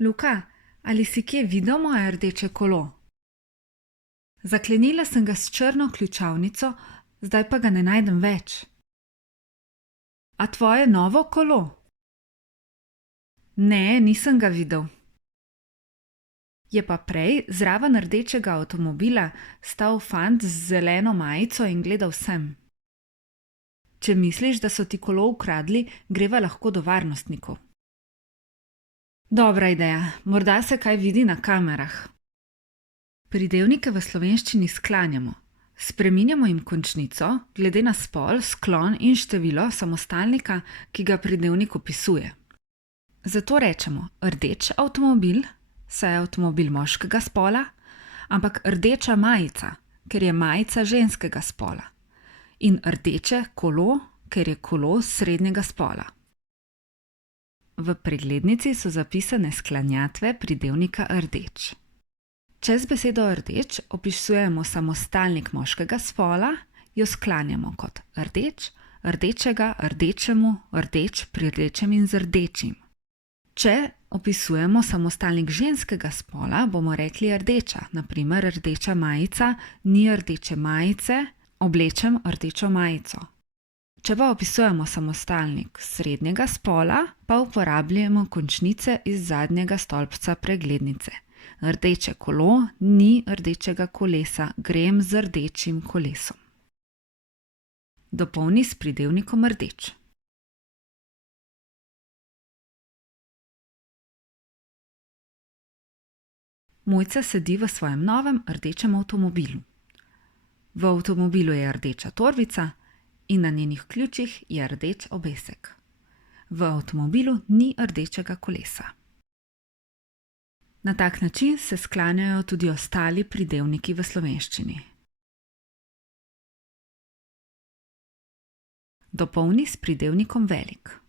Luka, ali si kje videl moje rdeče kolo? Zaklenila sem ga s črno ključavnico, zdaj pa ga ne najdem več. A tvoje novo kolo? Ne, nisem ga videl. Je pa prej zraven rdečega avtomobila stal fant z zeleno majico in gledal sem. Če misliš, da so ti kolo ukradli, greva lahko do varnostnikov. Dobra ideja, morda se kaj vidi na kamerah. Pridevnike v slovenščini sklanjamo. Spreminjamo jim končnico glede na spol, sklon in število samostalnika, ki ga pridevnik opisuje. Zato rečemo rdeč avtomobil, saj je avtomobil moškega spola, ampak rdeča majica, ker je majica ženskega spola. In rdeče kolo, ker je kolo srednjega spola. V preglednici so zapisane sklanjatve pridevnika rdeč. Če z besedo rdeč opisujemo samostalnik moškega spola, jo sklanjamo kot rdeč, rdečega, rdečemu, rdeč, pri rdečem in z rdečim. Če opisujemo samostalnik ženskega spola, bomo rekli rdeča, na primer rdeča majica, ni rdeče majice, oblečem rdečo majico. Če pa opisujemo samostalnik srednjega spola, pa uporabljamo končnice iz zadnjega stolpca preglednice. Rdeče kolo, ni rdečega kolesa, grem z rdečim kolesom. Dopolni s pridevnikom rdeč. Mojca sedi v svojem novem rdečem avtomobilu. V avtomobilu je rdeča torbica in na njenih ključih je rdeč obesek. V avtomobilu ni rdečega kolesa. Na tak način se sklanjajo tudi ostali pridevniki v slovenščini. Dopolni s pridevnikom velik.